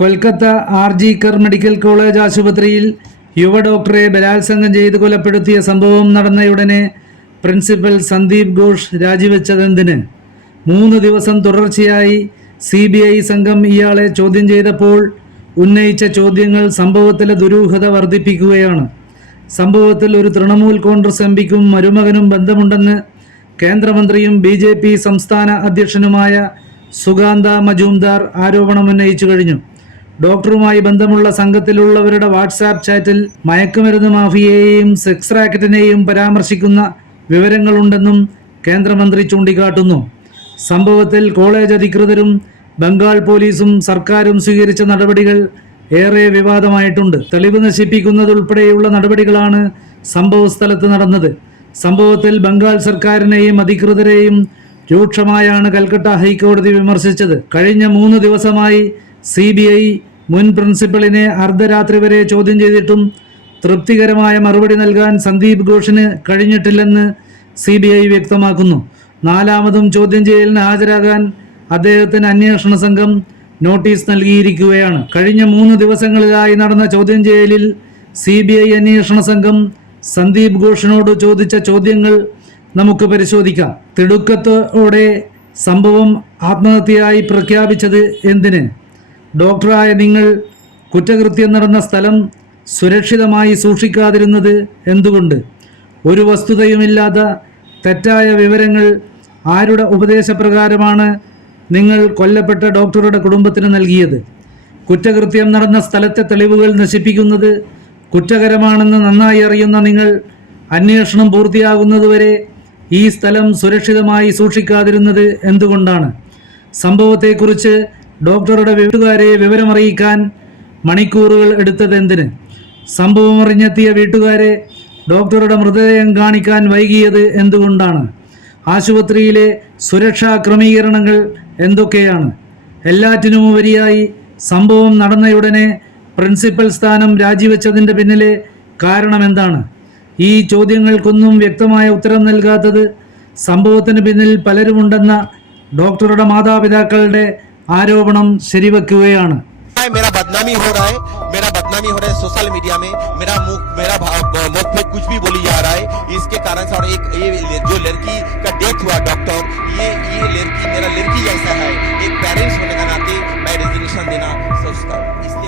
Kolkata RG Kar medical college ആശുപത്രിയിൽ യുവ ഡോക്ടറെ ബലാത്സംഗം ചെയ്ത് കൊലപ്പെടുത്തിയ സംഭവം നടന്നയുടനെ പ്രിൻസിപ്പൽ സന്ദീപ് ഘോഷ് രാജിവെച്ചതെന്തിന്? 3 ദിവസം തുടർച്ചയായി CBI സംഘം ഇയാളെ ചോദ്യം ചെയ്തപ്പോൾ ഉന്നയിച്ച ചോദ്യങ്ങൾ സംഭവത്തിലെ ദുരൂഹത വർദ്ധിപ്പിക്കുകയാണ്. സംഭവത്തിൽ ഒരു തൃണമൂൽ കോൺഗ്രസ് എംപിക്കും മരുമകനും ബന്ധമുണ്ടെന്ന് കേന്ദ്രമന്ത്രിയും BJP സംസ്ഥാന അധ്യക്ഷനുമായ സുഗാന്ത മജൂംദാർ ആരോപണമുന്നയിച്ചു കഴിഞ്ഞു. ഡോക്ടറുമായി ബന്ധമുള്ള സംഘത്തിലുള്ളവരുടെ വാട്സാപ്പ് ചാറ്റിൽ മയക്കുമരുന്ന് മാഫിയയെയും സെക്സ് റാക്കറ്റിനെയും പരാമർശിക്കുന്ന വിവരങ്ങളുണ്ടെന്നും കേന്ദ്രമന്ത്രി ചൂണ്ടിക്കാട്ടുന്നു. സംഭവത്തിൽ കോളേജ് അധികൃതരും ബംഗാൾ പോലീസും സർക്കാരും സ്വീകരിച്ച നടപടികൾ ഏറെ വിവാദമായിട്ടുണ്ട്. തെളിവ് നശിപ്പിക്കുന്നതുൾപ്പെടെയുള്ള നടപടികളാണ് സംഭവസ്ഥലത്ത് നടന്നത്. സംഭവത്തിൽ ബംഗാൾ സർക്കാരിനെയും അധികൃതരെയും രൂക്ഷമായാണ് കൽക്കട്ട ഹൈക്കോടതി വിമർശിച്ചത്. കഴിഞ്ഞ 3 ദിവസമായി CBI മുൻ പ്രിൻസിപ്പലിനെ അർദ്ധരാത്രി വരെ ചോദ്യം ചെയ്തിട്ടും തൃപ്തികരമായ മറുപടി നൽകാൻ സന്ദീപ് ഘോഷിന് കഴിഞ്ഞിട്ടില്ലെന്ന് CBI വ്യക്തമാക്കുന്നു. 4ാമതും ചോദ്യം ചെയ്യലിന് ഹാജരാകാൻ അദ്ദേഹത്തിന് അന്വേഷണ സംഘം നോട്ടീസ് നൽകിയിരിക്കുകയാണ്. കഴിഞ്ഞ 3 ദിവസങ്ങളിലായി നടന്ന ചോദ്യം ചെയ്യലിൽ CBI അന്വേഷണ സംഘം സന്ദീപ് ഘോഷിനോട് ചോദിച്ച ചോദ്യങ്ങൾ നമുക്ക് പരിശോധിക്കാം. തിടുക്കത്തോടെ സംഭവം ആത്മഹത്യയായി പ്രഖ്യാപിച്ചത് എന്തിന്? ഡോക്ടറായ നിങ്ങൾ കുറ്റകൃത്യം നടന്ന സ്ഥലം സുരക്ഷിതമായി സൂക്ഷിക്കാതിരുന്നത് എന്തുകൊണ്ട്? ഒരു വസ്തുതയുമില്ലാത്ത തെറ്റായ വിവരങ്ങൾ ആരുടെ ഉപദേശപ്രകാരമാണ് നിങ്ങൾ കൊല്ലപ്പെട്ട ഡോക്ടറുടെ കുടുംബത്തിന് നൽകിയത്? കുറ്റകൃത്യം നടന്ന സ്ഥലത്തെ തെളിവുകൾ നശിപ്പിക്കുന്നത് കുറ്റകരമാണെന്ന് നന്നായി അറിയുന്ന നിങ്ങൾ അന്വേഷണം പൂർത്തിയാകുന്നതുവരെ ഈ സ്ഥലം സുരക്ഷിതമായി സൂക്ഷിക്കാതിരുന്നത് എന്തുകൊണ്ടാണ്? സംഭവത്തെക്കുറിച്ച് ഡോക്ടറുടെ വീട്ടുകാരെ വിവരമറിയിക്കാൻ മണിക്കൂറുകൾ എടുത്തത് എന്തിന്? സംഭവം അറിഞ്ഞെത്തിയ വീട്ടുകാരെ ഡോക്ടറുടെ മൃതദേഹം കാണിക്കാൻ വൈകിയത് എന്തുകൊണ്ടാണ്? ആശുപത്രിയിലെ സുരക്ഷാ ക്രമീകരണങ്ങൾ എന്തൊക്കെയാണ്? എല്ലാറ്റിനുമുപരിയായി സംഭവം നടന്നയുടനെ പ്രിൻസിപ്പൽ സ്ഥാനം രാജിവെച്ചതിൻ്റെ പിന്നിലെ കാരണം എന്താണ്? ഈ ചോദ്യങ്ങൾക്കൊന്നും വ്യക്തമായ ഉത്തരം നൽകാത്തത് സംഭവത്തിന് പിന്നിൽ പലരുമുണ്ടെന്ന ഡോക്ടറുടെ മാതാപിതാക്കളുടെ ആരോപണം ശരിവെക്കുകയാണ്. मेरा बदनामी हो रहा है सोशल मीडिया में, मेरा मुख पे कुछ भी बोली जा रहा है. इसके कारण से और ये जो लड़की का डेथ हुआ डॉक्टर, ये लड़की मेरा लड़की जैसा है. एक पेरेंट्स होने का नाते मैं रेजिग्नेशन देना सोचता हूँ. इसलिए